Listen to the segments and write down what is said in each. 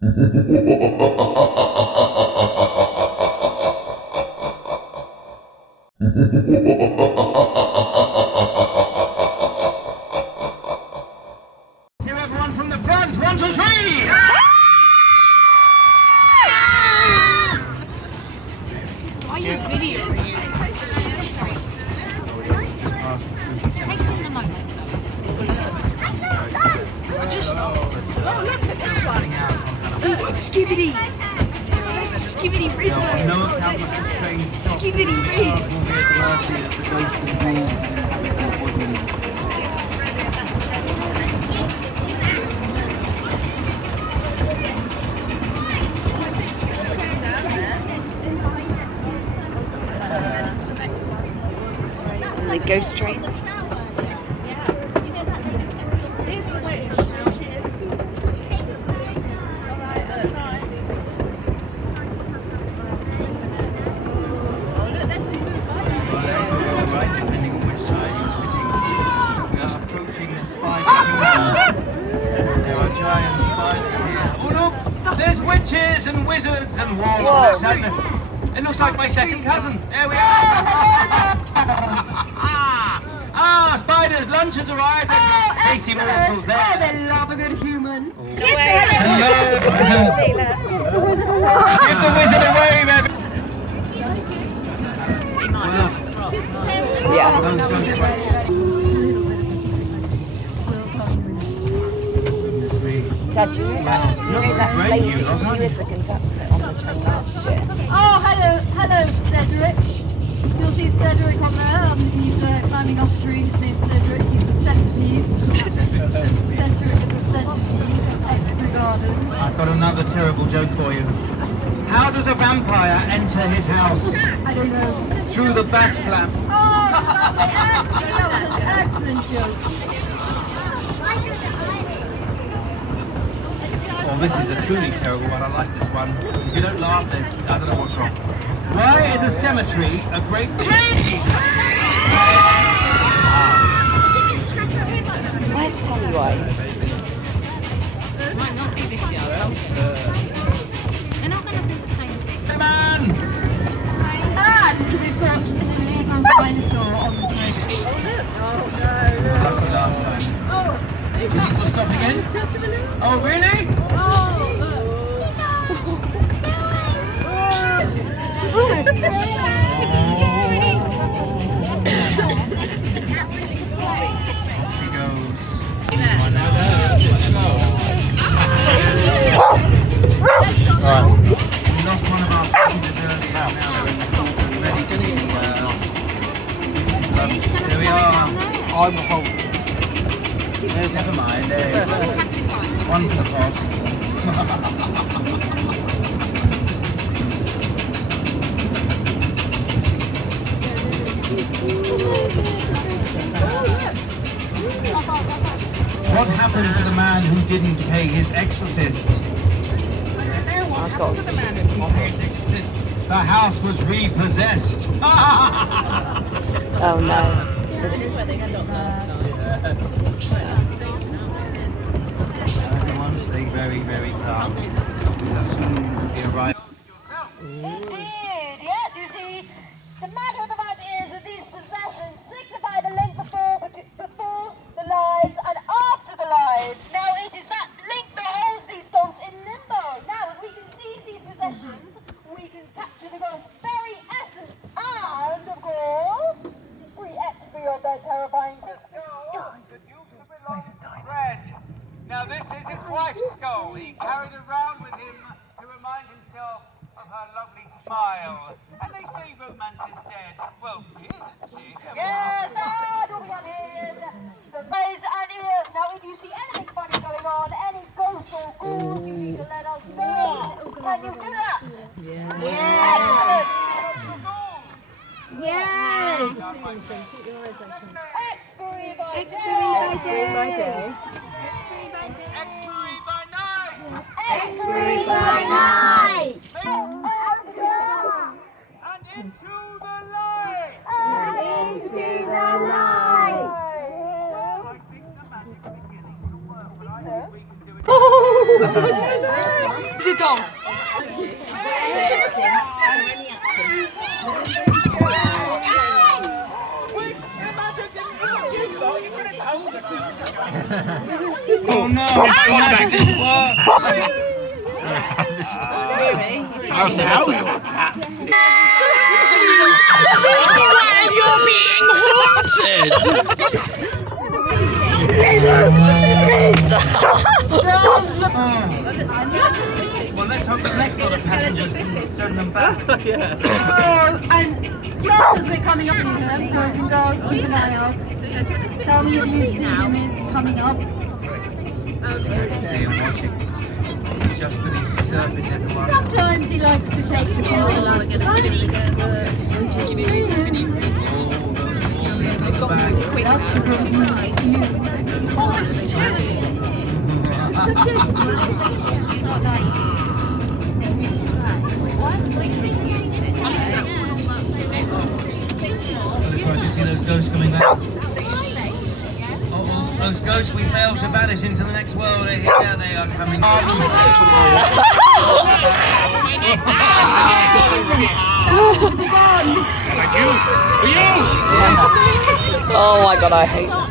everyone from the front. 1, 2, 3. Why are you videoing? Oh, look at this one. Oh, Skibidi. Skibidi Rizzo. No account of this train. Skibidi Rizzo. The ghost train. Depending on which side you're sitting, we are approaching the spider kingdom. There are giant spiders here. Oh look! There's witches and wizards and wolves. It looks like my second cousin. There we are. Spiders! Lunch has arrived. Tasty morsels there. Oh, they love a good human. Hello. Give the wizard a wave, everyone. Yeah. Dad, do you know that lady? She was the conductor on the train last year. Oh, hello, Cedric. You'll see Cedric on there. He's climbing off a tree. His name's Cedric. He's a centipede. Cedric is a centipede. Exbury Gardens. I've got another terrible joke for you. How does a vampire enter his house? I don't know. Through the bat flap. Oh, lovely. Excellent. That was an excellent joke. Oh, this is a truly terrible one. I like this one. If you don't laugh, then I don't know what's wrong. Why is a cemetery a great tree? Where's Pennywise? Might not be this year. They're not going to do the same thing. Hey man! And we've got an illegal dinosaur on the train. Lucky last time. You think we'll stop again? Oh really? She goes. Alright. We lost one of our passengers earlier. Now they're ready to be there we are. I'm the whole. Never mind. There you go. One for the pot. What happened to the man who didn't pay his exorcist? What happened to the man who didn't pay his exorcist? The house was repossessed. Oh no. This is where they stopped last night. Everyone stay very, very calm. We'll soon be arriving. Indeed, yes, you see, the matter of the matter is that these possessions signify the link before the lives and after the lives. Now, it is that link that holds these ghosts in limbo. Now, if we can seize these possessions, we can capture the ghost's very essence and, of course, free Exbury of their terrifying Red. Now this is his wife's skull. He carried it around with him to remind himself of her lovely smile. And they say romance is dead. Well, she is, isn't she? Yes, and all we have is the eyes and ears. Now, if you see anything funny going on, any ghosts or ghouls, you need to let us know. Can you do that? Yeah. Excellent. Yes. Exbury by day. Exbury by day. Exbury by night! Exbury by night. And into the light! And into the light. I think the magic beginning will work, but I think we can do it. Oh, accident. Oh no! That didn't work. Well, let's hope the next lot of passengers send them back. Oh, and just as we're coming up to him, boys and girls, keep an eye out. Tell me if you see him coming up. I can see him watching. He's just beneath the surface, everyone. Sometimes he likes to take photos. Trying to see those ghosts coming back. Oh, those ghosts we failed to banish into the next world. Here they are coming. Oh my god, I hate that.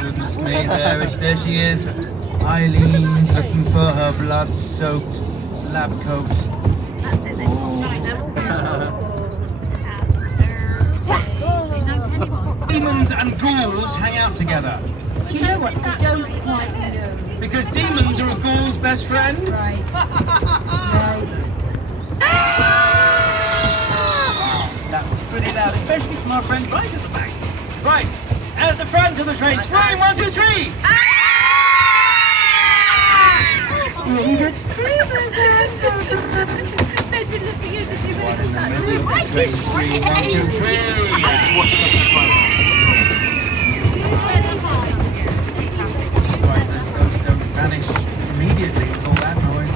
Goodness me, there she is. Eileen looking for her blood-soaked lab coat. Demons and ghouls hang out together. Do you know what? I don't quite know. Because demons are a ghoul's best friend. Right. Right. That was pretty loud, especially from our friend right at the back. Right, at the front of the train. Spring, 1, 2, 3. Really good screamers. One in the middle of the train. 3, 1, 2, 3. Right, those ghosts don't vanish immediately with all that noise.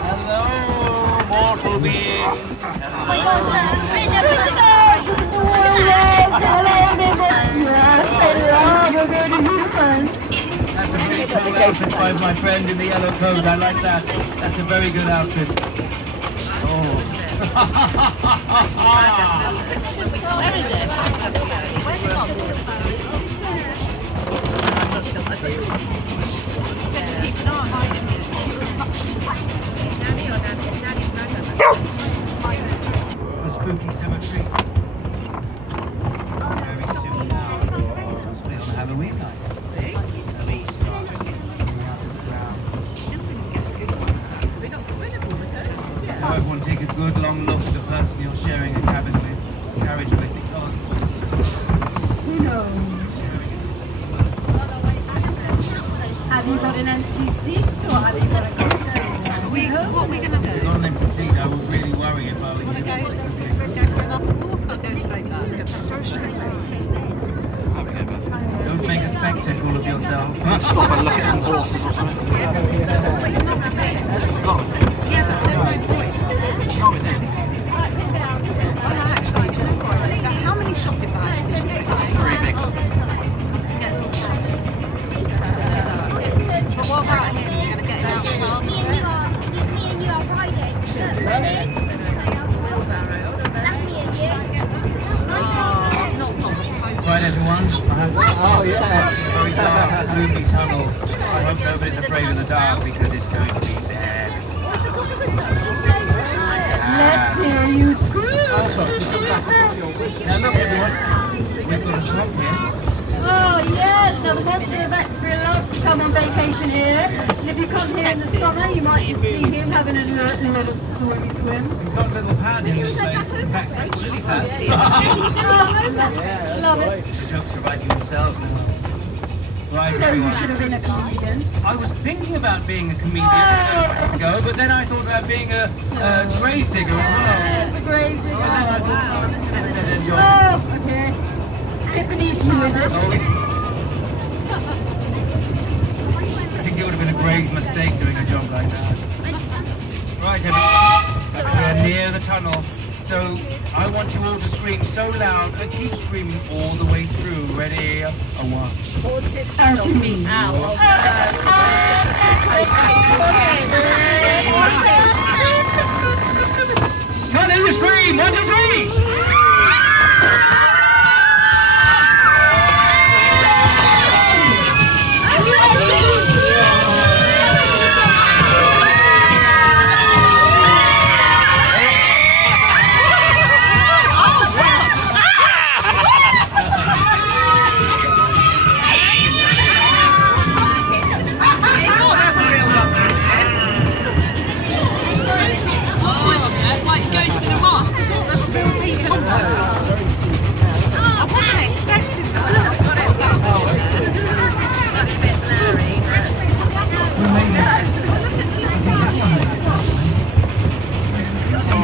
Hello, mortal beings. That's a really cool outfit by my friend in the yellow coat. I like that. That's a very good outfit. Oh. Where is it? Where's it gone? The spooky cemetery. Very soon now. Possibly on Halloween night. They'll all start coming out of the ground. Now everyone take a good long look at the person you're sharing a carriage with, because Who knows? Have you got an empty seat or have you got a ghost? What are we going to do? if you're on an empty seat, I would really worry if I were you. Don't make a spectacle of yourself. Stop and look at some horses or something. Yeah, but there's no point. How many shopping bags did you buy? 3 big. But while we're out here, we're going to get out as well. Me and you are riding. That's me and you. Right, everyone. Oh yeah. Very dark, gloomy tunnel. I hope nobody's afraid of the dark because it's going to be bad. Let's hear you scream. Now look, everyone. We've got a swamp here. Oh yes, now the monster of Exbury loves to come on vacation here. And if you come here in the summer, you might just see him having a little swimmy swim. He's got a little pad in his face. In fact, it's lily pads. Love it. The jokes are writing themselves now. Right, You know you everyone. should have been a comedian. I was thinking about being a comedian ago, but then I thought about being a grave digger as well. It's a grave digger. But then I thought, oh, this is a dead-end job. Oh, okay. Tiffany's you with it. Oh, I think it would have been a grave mistake doing a job like that. Right, everyone. We are near the tunnel. So I want you all to scream so loud and keep screaming all the way through. Ready? A one. Out to me. Come on, you scream! 1, 2, 3! Like go to the mosque. I wasn't expecting that. Got a bit blurry.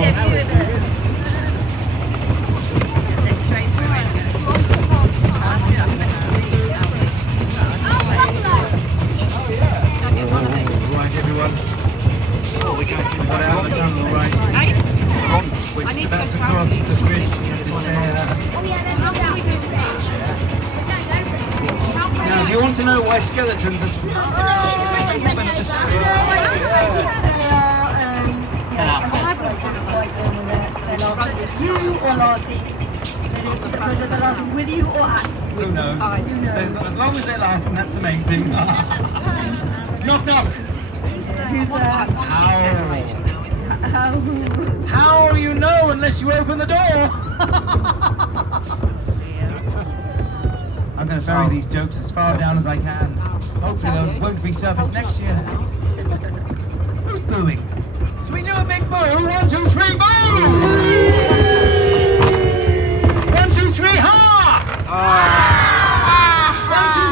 Yeah, you were there. Then straight through Right, everyone. Oh, we got out of the tunnel, right? We're just about to cross the bridge to Now, do you want to know why skeletons are... 10 out of 10. You or Lottie? Whether they're laughing with you or at you. Who knows? You know. As long as they're laughing, that's the main thing. Knock, knock. Who's How will you know unless you open the door? I'm going to bury these jokes as far down as I can. Hopefully they won't resurface next year. Who's booing? Should we do a big boo? 1, 2, 3, boo! 1, 2, 3, ha!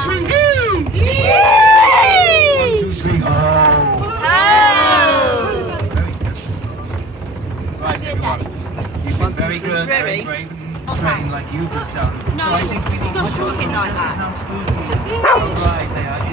1, 2, 3, boo! 1, 2, 3, ho! Right, everyone. You've been very good, very brave and trained like you've just done. No, So I think we need stop to talking like that. how spooky. Right, they are.